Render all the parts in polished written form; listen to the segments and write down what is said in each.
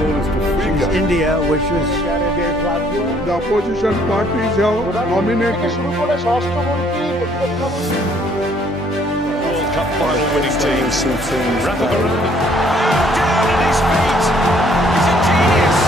goal is to free India, which was the opposition parties have nominated. World Cup final winning team. Rafa Varane. Down at his feet. He's a genius.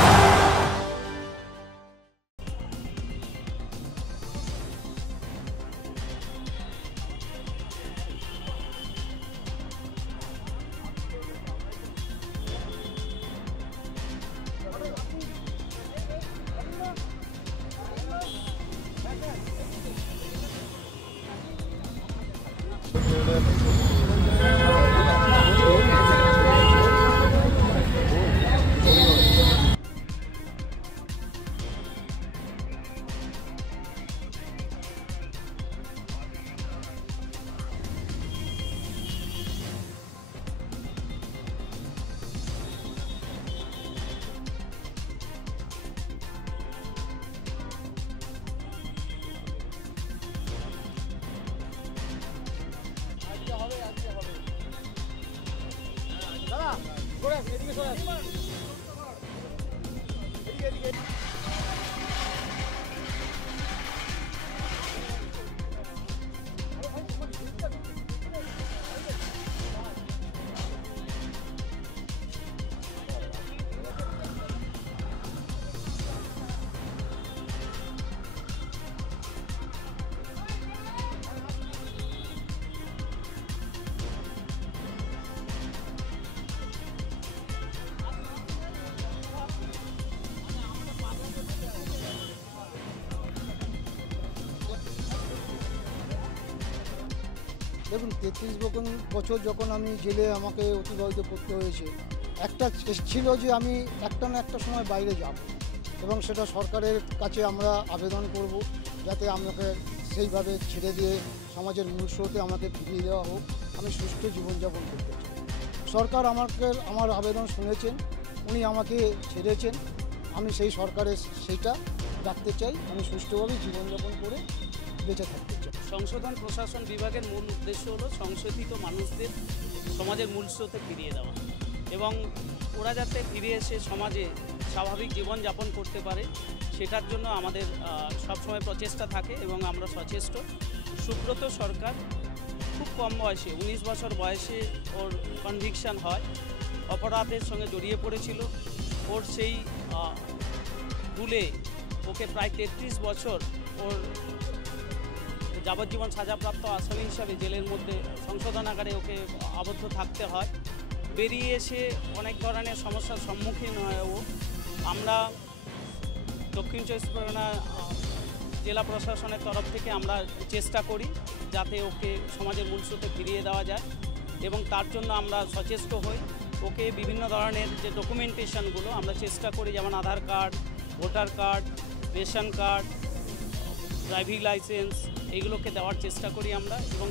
দেখুন 33 বছর যখন আমি জেলে আমাকে অতিবাহিত করতে হয়েছে, একটা ছিল যে আমি একটা না একটা সময় বাইরে যাব এবং সেটা সরকারের কাছে আমরা আবেদন করব যাতে আমাকে সেইভাবে ছেড়ে দিয়ে সমাজের মূল স্রোতে আমাকে ফিরিয়ে দেওয়া হোক, আমি সুষ্ঠু জীবনযাপন করতে চাই। সরকার আমার আবেদন শুনেছেন, উনি আমাকে ছেড়েছেন, আমি সেই সরকারের সেইটা রাখতে চাই, আমি সুষ্ঠুভাবে জীবনযাপন করে বেঁচে থাকতে চাই। সংশোধন প্রশাসন বিভাগের মূল উদ্দেশ্য হলো সংশোধিত মানুষদের সমাজের মূল স্রোতে ফিরিয়ে দেওয়া এবং ওরা যাতে ফিরে এসে সমাজে স্বাভাবিক জীবনযাপন করতে পারে সেটার জন্য আমাদের সবসময় প্রচেষ্টা থাকে এবং আমরা সচেষ্ট। সুব্রত সরকার খুব কম বয়সে 19 বছর বয়সে ওর কনভিকশন হয়, অপরাধের সঙ্গে জড়িয়ে পড়েছিল। ওর সেই ভুলে ওকে প্রায় 33 বছর ওর যাবজ্জীবন সাজাপ্রাপ্ত আসামি হিসাবে জেলের মধ্যে সংশোধনাগারে ওকে আবদ্ধ থাকতে হয়। বেরিয়ে এসে অনেক ধরনের সমস্যার সম্মুখীন হয় ও। আমরা দক্ষিণ চব্বিশ পরগনা জেলা প্রশাসনের তরফ থেকে আমরা চেষ্টা করি যাতে ওকে সমাজের মূল স্রোতে ফিরিয়ে দেওয়া যায় এবং তার জন্য আমরা সচেষ্ট হই। ওকে বিভিন্ন ধরনের যে ডকুমেন্টেশনগুলো আমরা চেষ্টা করি, যেমন Aadhaar card, voter card, ration card, driving licence, এইগুলোকে দেওয়ার চেষ্টা করি আমরা এবং